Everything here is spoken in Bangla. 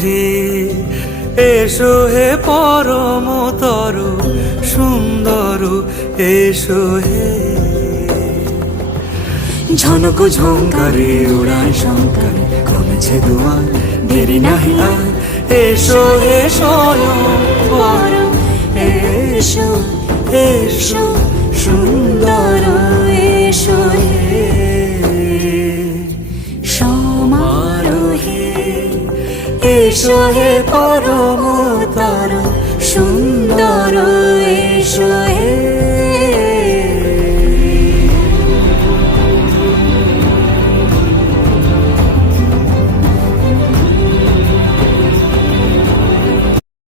হে, এসো হে পরমতর সুন্দর, এসো হে। ঝনক ঝঙ্কারে উড়ায় শঙ্কারে কমেছে দুয়ার, দেরি নাহি আর, এসো হে স্বয়ং পরম, এসো এসো সুন্দর, এসো হে সমারোহে। এসো হে পরমতর সুন্দর, এসো